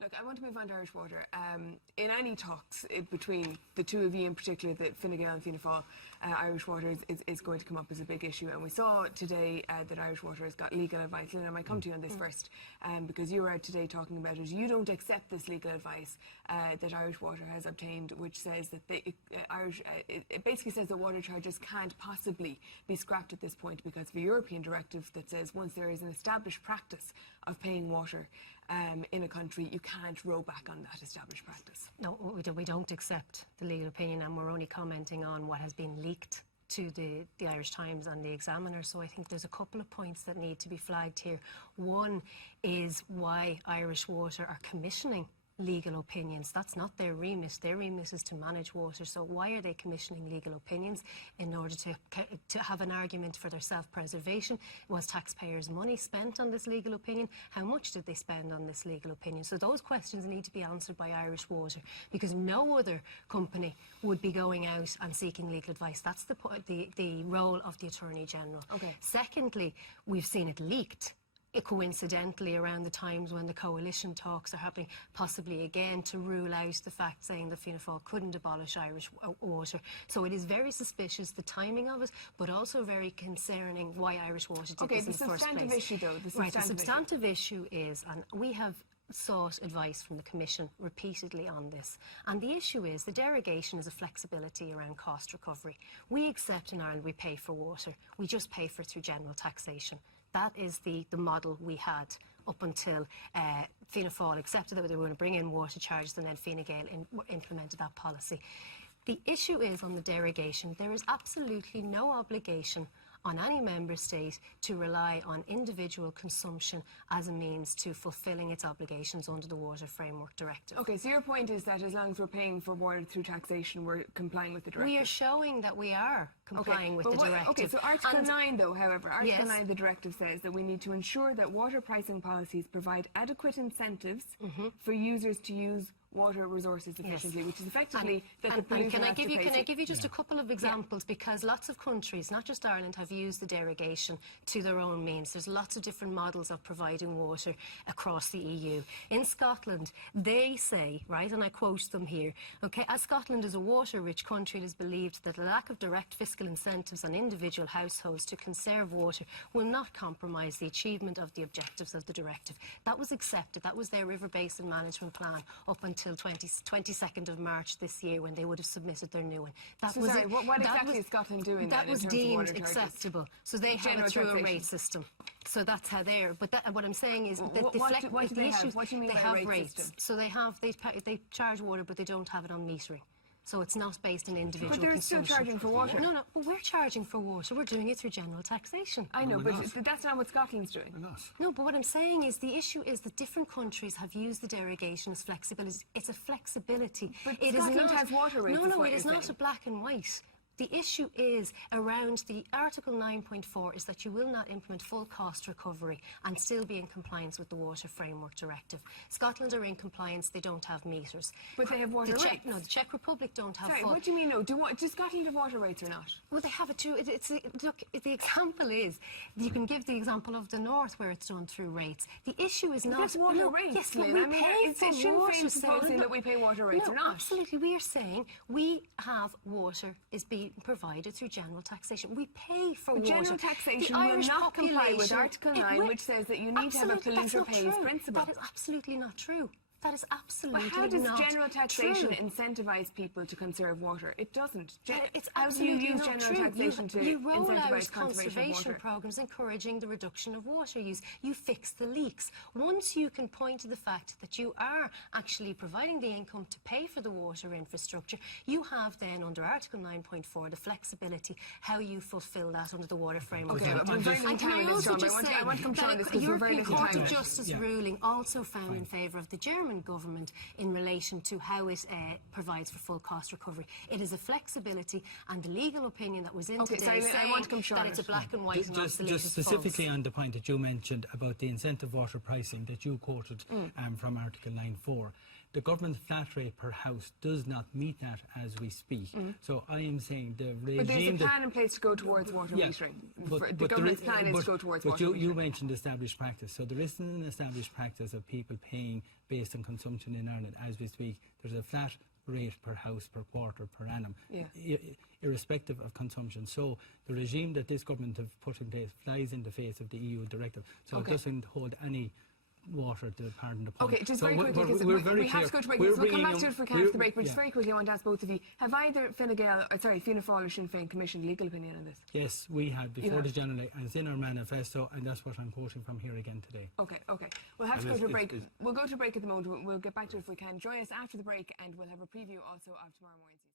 Look, I want to move on to Irish Water. In any talks between the two of you in particular, the Fine Gael and Fianna Fáil, Irish Water is going to come up as a big issue. And we saw today that Irish Water has got legal advice. And I might come to you on this first, because you were out today talking about it. You don't accept this legal advice that Irish Water has obtained, which says that it basically says that water charges can't possibly be scrapped at this point because of a European directive that says once there is an established practice of paying water in a country, you can't row back on that established practice. No, we don't accept the legal opinion, and we're only commenting on what has been leaked to the Irish Times and the Examiner. So I think there's a couple of points that need to be flagged here. One is why Irish Water are commissioning legal opinions. That's not their remit. Their remit is to manage water. So why are they commissioning legal opinions? In order to have an argument for their self-preservation. Was taxpayers' money spent on this legal opinion? How much did they spend on this legal opinion? So those questions need to be answered by Irish Water, because no other company would be going out and seeking legal advice. That's the role of the Attorney General. Okay. Secondly, we've seen it leaked coincidentally around the times when the coalition talks are happening, possibly again to rule out the fact saying that Fianna Fáil couldn't abolish Irish Water. So it is very suspicious, the timing of it, but also very concerning why Irish Water did this in the first place. Okay, the substantive issue though, the substantive issue is, and we have sought advice from the Commission repeatedly on this. And the issue is the derogation is a flexibility around cost recovery. We accept in Ireland we pay for water. We just pay for it through general taxation. That is the model we had up until Fianna Fáil accepted that they were going to bring in water charges, and then Fine Gael implemented that policy. The issue is on the derogation. There is absolutely no obligation on any member state to rely on individual consumption as a means to fulfilling its obligations under the Water Framework Directive. Okay, so your point is that as long as we're paying for water through taxation, we're complying with the directive. We are showing that we are complying with the directive. Okay, so Article 9 though, however, Article 9 of the directive says that we need to ensure that water pricing policies provide adequate incentives for users to use water resources efficiently, which is effectively that the polluter can I has to pay. Can I give you just a couple of examples, because lots of countries, not just Ireland, have used the derogation to their own means. There's lots of different models of providing water across the EU. In Scotland, they say, right, and I quote them here, okay, as Scotland is a water-rich country, it is believed that the lack of direct fiscal incentives on individual households to conserve water will not compromise the achievement of the objectives of the directive. That was accepted. That was their River Basin Management Plan up until 22nd of March this year, when they would have submitted their new one. What exactly is Scotland doing? That was deemed acceptable. So they have it through taxation. A rate system. So that's how they're. But what I'm saying is that what do they have? What do you mean by a rate system? So they charge water, but they don't have it on metering. So it's not based on individual consumption. But they're still charging for water. No, but we're charging for water. We're doing it through general taxation. I know, but that's not what Scotland's doing. No, but what I'm saying is the issue is that different countries have used the derogation as flexibility. It's a flexibility. But Scotland has water rates. No, it is not a black and white. The issue is around the Article 9.4 is that you will not implement full cost recovery and still be in compliance with the Water Framework Directive. Scotland are in compliance, they don't have meters. But they have water rates. No, the Czech Republic don't have full. What do you mean no? Do Scotland have water rates or not? Well, they have it too. Look, the example is, you can give the example of the North where it's done through rates. The issue is not... That's water rates, yes, Lynn. we pay for water. Is Sinn Fein proposing that we pay water rates or not? Absolutely. We are saying we have water is being provided through general taxation. We pay for water. General taxation will not comply with Article 9, which says that you need to have a polluter pays principle. That is absolutely not true. That is absolutely not true. But how does general taxation incentivise people to conserve water? It doesn't. It's how do you use general taxation to You roll incentivise out conservation programmes encouraging the reduction of water use. You fix the leaks. Once you can point to the fact that you are actually providing the income to pay for the water infrastructure, you have then under Article 9.4 the flexibility how you fulfil that under the Water Framework. Okay, And can I also just say that the European Court of Justice ruling also found in favour of the German government in relation to how it provides for full cost recovery. It is a flexibility, and the legal opinion that was in today saying that it's a black and white and obsolete just specifically on the point that you mentioned about the incentive water pricing that you quoted from Article 9.4. the government flat rate per house does not meet that as we speak. So I am saying the regime... But there's a plan in place to go towards water metering. The government's plan is to go towards water metering. But you mentioned established practice. So there isn't an established practice of people paying based on consumption in Ireland as we speak. There's a flat rate per house, per quarter, per annum, irrespective of consumption. So the regime that this government have put in place flies in the face of the EU directive. So it doesn't hold any water to pardon the pun. Okay, just so very quickly, because we have to go to break. So we'll come back to it if we can after the break, but just very quickly I want to ask both of you, have either Fianna Fáil or Sinn Fein commissioned legal opinion on this? Yes, we had before the general, and it's in our manifesto, and that's what I'm quoting from here again today. Okay. We'll have to go to a break. We'll go to a break at the moment. We'll get back to it if we can. Join us after the break and we'll have a preview also of tomorrow morning's